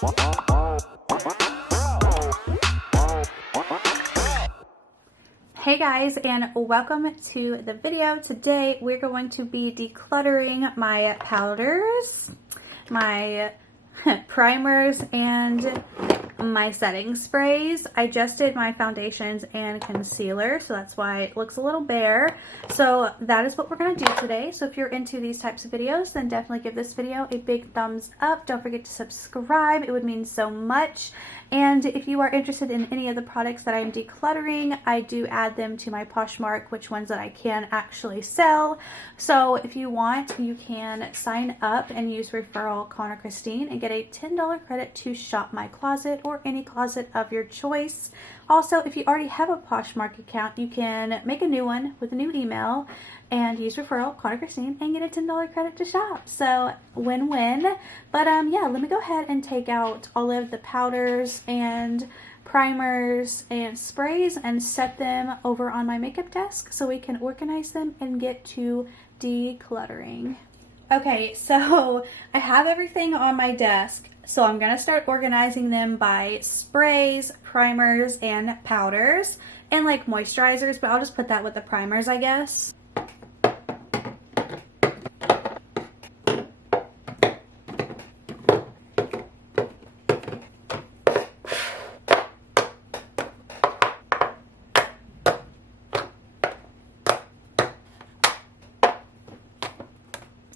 Hey guys, and welcome to the video. Today we're going to be decluttering my powders, my primers, and my setting sprays. I just did my foundations and concealer, so that's why it looks a little bare. So that is what we're going to do today. So if you're into these types of videos, then definitely give this video a big thumbs up. Don't forget to subscribe. It would mean so much. And if you are interested in any of the products that I'm decluttering, I do add them to my POSHMARK, which ones that I can actually sell. So if you want, you can sign up and use referral CONNORKRYSTYN and get a $10 credit to shop my closet or any closet of your choice. Also, if you already have a POSHMARK account, you can make a new one with a new email and use referral CONNORKRYSTYN and get a $10 credit to shop. So win-win. But yeah, let me go ahead and take out all of the powders and primers and sprays and set them over on my makeup desk so we can organize them and get to decluttering. Okay, so I have everything on my desk, so I'm going to start organizing them by sprays, primers, and powders, and like moisturizers, but I'll just put that with the primers, I guess.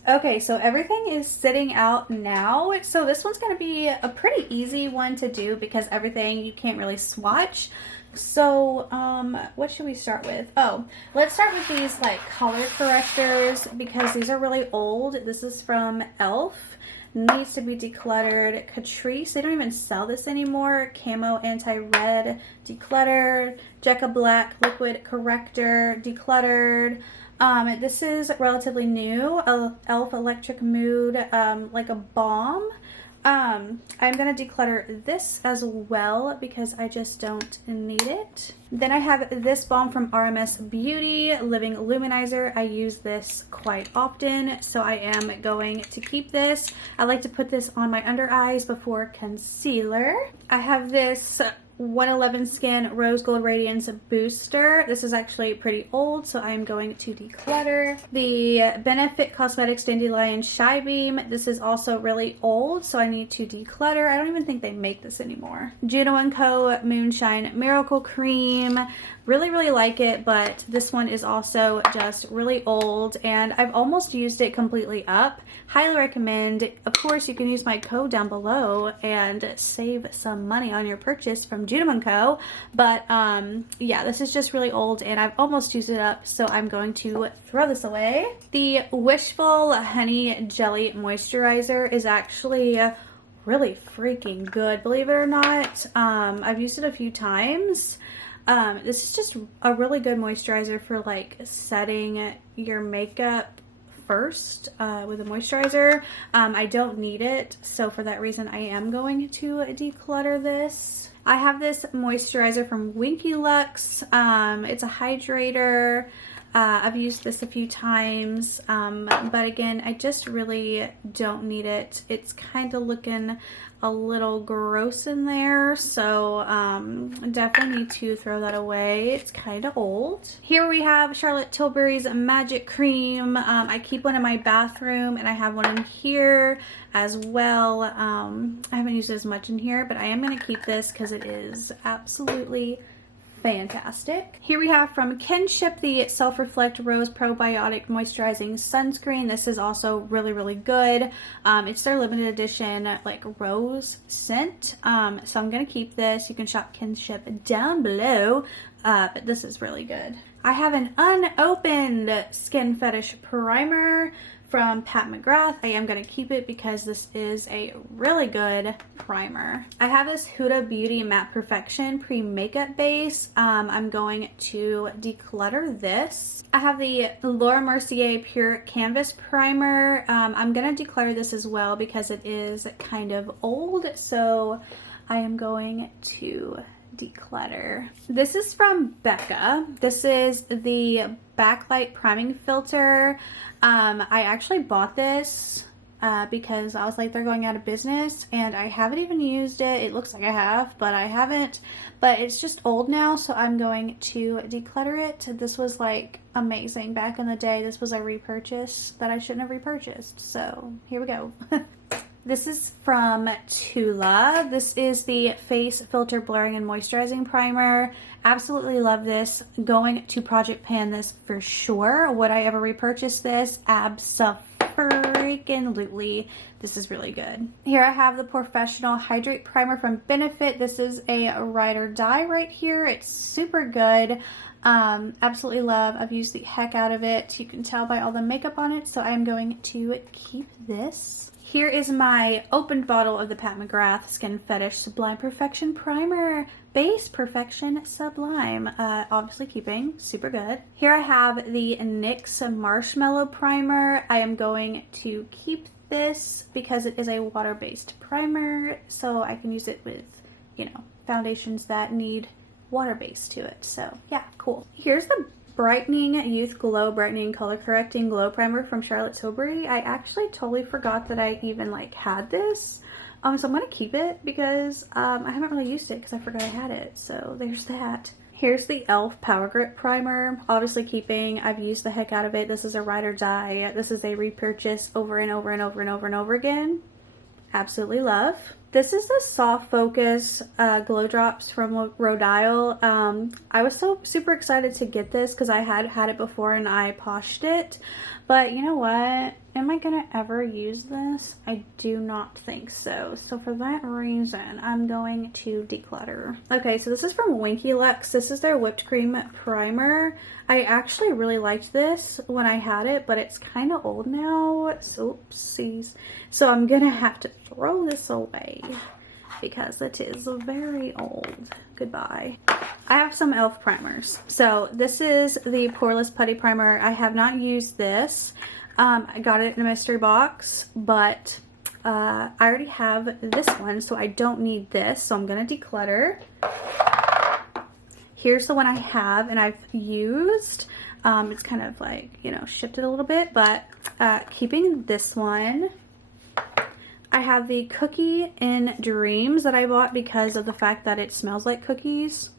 Okay, so everything is sitting out now. So this one's going to be a pretty easy one to do because everything you can't really swatch. So what should we start with? Oh, let's start with these like color correctors because these are really old. This is from e.l.f. Needs to be decluttered. Catrice, they don't even sell this anymore. Camo anti-red, decluttered. Jecca Black liquid corrector, decluttered. This is relatively new, e.l.f. Electric Mood, like a balm. I'm going to declutter this as well because I just don't need it. Then I have this balm from RMS Beauty, Living Luminizer. I use this quite often, so I am going to keep this. I like to put this on my under eyes before concealer. I have this 111 Skin Rose Gold Radiance Booster. This is actually pretty old, so I'm going to declutter. The Benefit Cosmetics Dandelion Shy Beam. This is also really old, so I need to declutter. I don't even think they make this anymore. Juno & Co. Moonshine Miracle Cream. Really like it, but this one is also just really old, and I've almost used it completely up. Highly recommend. Of course, you can use my code down below and save some money on your purchase from Juno & Co. But yeah, this is just really old, and I've almost used it up, so I'm going to throw this away. The Wishful Honey Jelly Moisturizer is actually really freaking good, believe it or not. I've used it a few times. This is just a really good moisturizer for like setting your makeup first with a moisturizer. I don't need it, so for that reason I am going to declutter this. I have this moisturizer from Winky Lux. It's a hydrator. I've used this a few times, but again, I just really don't need it. It's kind of looking a little gross in there, so definitely need to throw that away. It's kind of old. Here we have Charlotte Tilbury's Magic Cream. I keep one in my bathroom, and I have one in here as well. I haven't used it as much in here, but I am going to keep this because it is absolutely fantastic. Here we have from Kinship the Self Reflect Rose Probiotic Moisturizing Sunscreen. This is also really good. It's their limited edition like rose scent. So I'm gonna keep this. You can shop Kinship down below, but this is really good. I have an unopened Skin Fetish Primer from Pat McGrath. I am going to keep it because this is a really good primer. I have this Huda Beauty Matte Perfection Pre-Makeup Base. I'm going to declutter this. I have the Laura Mercier Pure Canvas Primer. I'm going to declutter this as well because it is kind of old, so I am going to declutter. This is from Becca. This is the Backlight Priming Filter. I actually bought this because I was like, they're going out of business, and I haven't even used it. It looks like I have, but I haven't. But it's just old now, so I'm going to declutter it. This was like amazing back in the day. This was a repurchase that I shouldn't have repurchased. So here we go. This is from Tula. This is the Face Filter Blurring and Moisturizing Primer. Absolutely love this. Going to project pan this for sure. Would I ever repurchase this? Absolutely. This is really good. Here I have the Professional Hydrate Primer from Benefit. This is a ride or die right here. It's super good. Absolutely love. I've used the heck out of it. You can tell by all the makeup on it, so I'm going to keep this. Here is my opened bottle of the Pat McGrath Skin Fetish Sublime Perfection Primer. Base Perfection Sublime. Obviously keeping. Super good. Here I have the NYX Marshmallow Primer. I am going to keep this because it is a water-based primer, so I can use it with, you know, foundations that need water base to it. So yeah, cool. Here's the Brightening Youth Glow Brightening Color Correcting Glow Primer from Charlotte Tilbury. I actually totally forgot that I even like had this. So I'm gonna keep it because I haven't really used it because I forgot I had it. So there's that. Here's the e.l.f. Power Grip Primer. Obviously keeping. I've used the heck out of it. This is a ride or die. This is a repurchase over and over and over and over and over again. Absolutely love. This is the Soft Focus Glow Drops from Rhodial. I was so super excited to get this because I had it before and I poshed it. But you know what? Am I going to ever use this? I do not think so. So for that reason, I'm going to declutter. Okay, so this is from Winky Lux. This is their Whipped Cream Primer. I actually really liked this when I had it, but it's kind of old now. So, oopsies. So I'm going to have to throw this away because it is very old. Goodbye. I have some e.l.f. primers. So this is the Poreless Putty Primer. I have not used this. I got it in a mystery box, but I already have this one, so I don't need this. So I'm going to declutter. Here's the one I have and I've used. It's kind of like, you know, shifted a little bit, but keeping this one. I have the Cookie in Dreams that I bought because of the fact that it smells like cookies.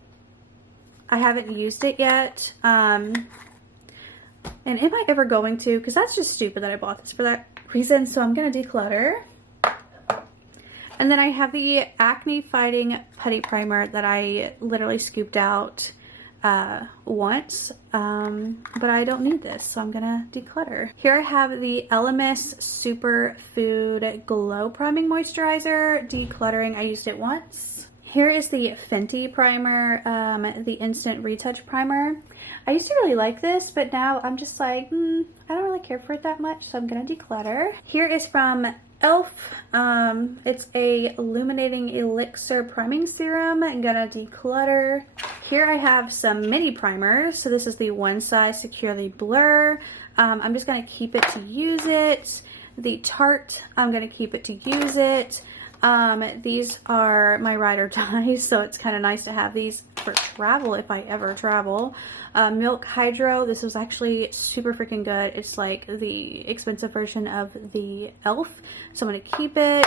I haven't used it yet. And am I ever going to? Because that's just stupid that I bought this for that reason. So I'm going to declutter. And then I have the Acne Fighting Putty Primer that I literally scooped out once. But I don't need this, so I'm going to declutter. Here I have the Elemis Superfood Glow Priming Moisturizer. Decluttering. I used it once. Here is the Fenty Primer, the Instant Retouch Primer. I used to really like this, but now I'm just like, I don't really care for it that much, so I'm going to declutter. Here is from e.l.f. It's a Illuminating Elixir Priming Serum. I'm going to declutter. Here I have some mini primers. So this is the One Size Securely Blur. I'm just going to keep it to use it. The Tarte, I'm going to keep it to use it. These are my ride or die, so it's kind of nice to have these for travel if I ever travel. Milk Hydro, this was actually super freaking good. It's like the expensive version of the e.l.f. So I'm going to keep it.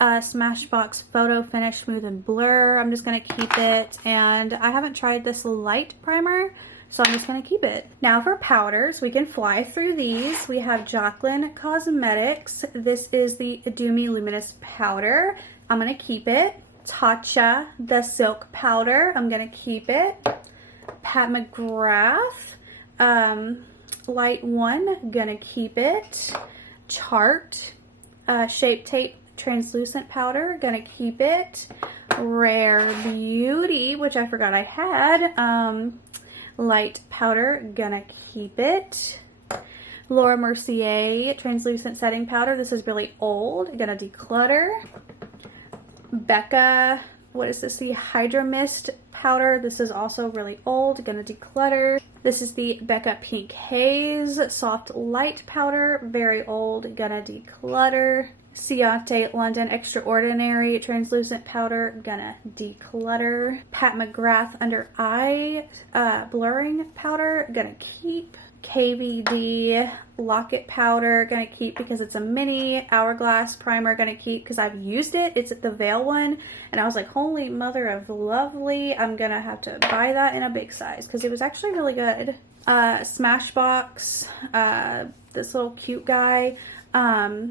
Smashbox Photo Finish Smooth and Blur, I'm just going to keep it. And I haven't tried this light primer, so I'm just going to keep it. Now for powders, we can fly through these. We have Jaclyn Cosmetics. This is the Doomy Luminous Powder. I'm going to keep it. Tatcha, the Silk Powder. I'm going to keep it. Pat McGrath, Light 1. Going to keep it. Chart, Shape Tape Translucent Powder. Going to keep it. Rare Beauty, which I forgot I had. Light powder, gonna keep it. Laura Mercier Translucent Setting Powder. This is really old. Gonna declutter. Becca, what is this? The Hydra Mist Powder. This is also really old. Gonna declutter. This is the Becca Pink Haze Soft Light Powder. Very old. Gonna declutter. Ciate London Extraordinary Translucent Powder. Gonna declutter. Pat McGrath Under Eye Blurring Powder. Gonna keep. KVD Locket Powder, gonna keep because it's a mini. Hourglass Primer, gonna keep because I've used it. It's the Veil one, and I was like, holy mother of lovely, I'm gonna have to buy that in a big size because it was actually really good. Smashbox, this little cute guy,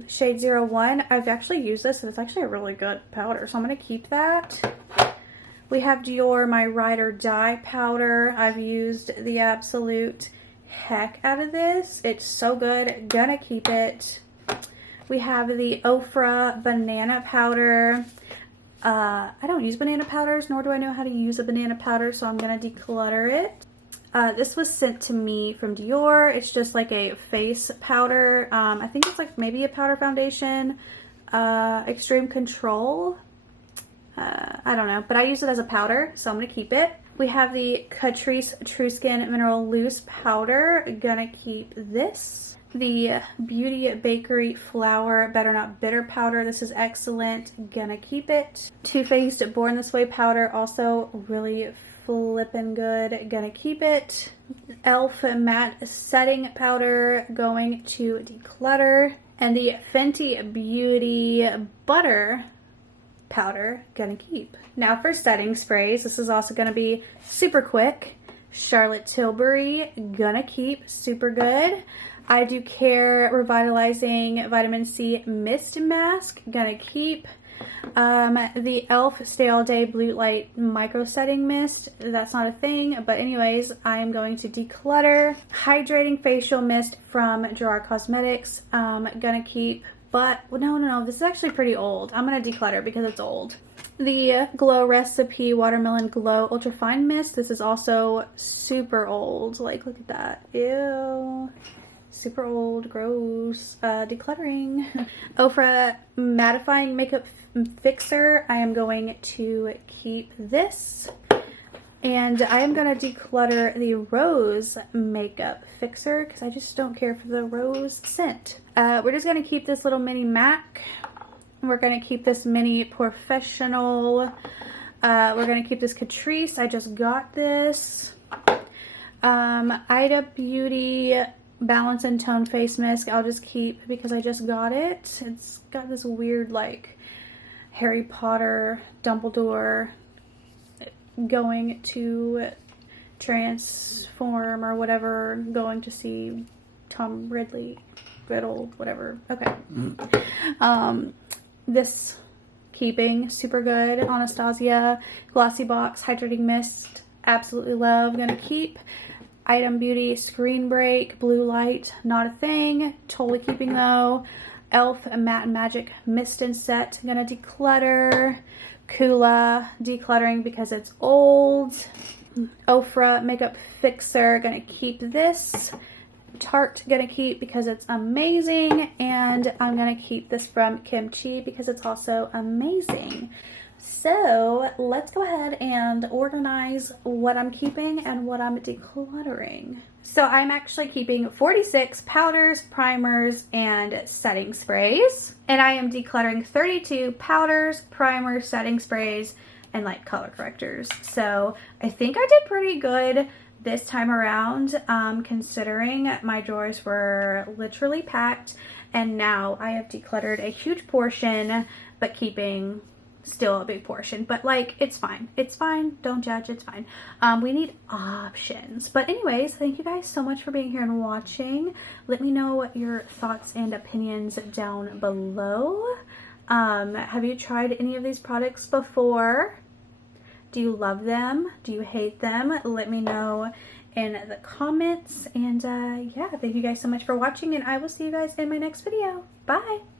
shade 01. I've actually used this and it's actually a really good powder, so I'm gonna keep that. We have Dior My Ride or Die powder. I've used the absolute heck out of this. It's so good, gonna keep it. We have the Ofra banana powder. I don't use banana powders, nor do I know how to use a banana powder, so I'm gonna declutter it. This was sent to me from Dior. It's just like a face powder. I think it's like maybe a powder foundation. Extreme Control. I don't know, but I use it as a powder, so I'm gonna keep it. We have the Catrice True Skin Mineral Loose Powder. Gonna keep this. The Beauty Bakery Flour Better Not Bitter Powder. This is excellent. Gonna keep it. Too Faced Born This Way Powder. Also really flippin' good. Gonna keep it. Elf Matte Setting Powder. Going to declutter. And the Fenty Beauty Butter Powder, gonna keep. Now for setting sprays, this is also gonna be super quick. Charlotte Tilbury, gonna keep, super good. I Do Care Revitalizing Vitamin C Mist Mask, gonna keep. The e.l.f. Stay All Day Blue Light Micro Setting Mist, that's not a thing, but anyways, I am going to declutter. Hydrating Facial Mist from Gerard Cosmetics, gonna keep. But no, this is actually pretty old. I'm gonna declutter because it's old. The Glow Recipe Watermelon Glow Ultrafine Mist. This is also super old. Like, look at that. Ew. Super old. Gross. Decluttering. Ofra Mattifying Makeup Fixer. I am going to keep this. And I am going to declutter the Rose Makeup Fixer because I just don't care for the rose scent. We're just going to keep this little mini MAC. We're going to keep this mini Professional. We're going to keep this Catrice. I just got this. Ida Beauty Balance and Tone Face Mist. I'll just keep because I just got it. It's got this weird like Harry Potter, Dumbledore going to transform or whatever, going to see Tom Riddle, whatever. Okay. This keeping, super good. Anastasia Glossy Box Hydrating Mist, absolutely love, gonna keep. Item Beauty Screen Break Blue Light, not a thing, totally keeping though. e.l.f. Matte and Magic Mist and Set, gonna declutter. Kula, decluttering because it's old. Ofra Makeup Fixer, gonna keep this. Tarte, gonna keep because it's amazing. And I'm gonna keep this from Kimchi because it's also amazing. So let's go ahead and organize what I'm keeping and what I'm decluttering. So I'm actually keeping 46 powders, primers, and setting sprays. And I am decluttering 32 powders, primers, setting sprays, and like color correctors. So I think I did pretty good this time around, considering my drawers were literally packed. And now I have decluttered a huge portion, but keeping still a big portion, but like it's fine, don't judge, it's fine. We need options. But anyways, thank you guys so much for being here and watching. Let me know what your thoughts and opinions down below. Have you tried any of these products before? Do you love them? Do you hate them? Let me know in the comments. And yeah, thank you guys so much for watching, and I will see you guys in my next video. Bye.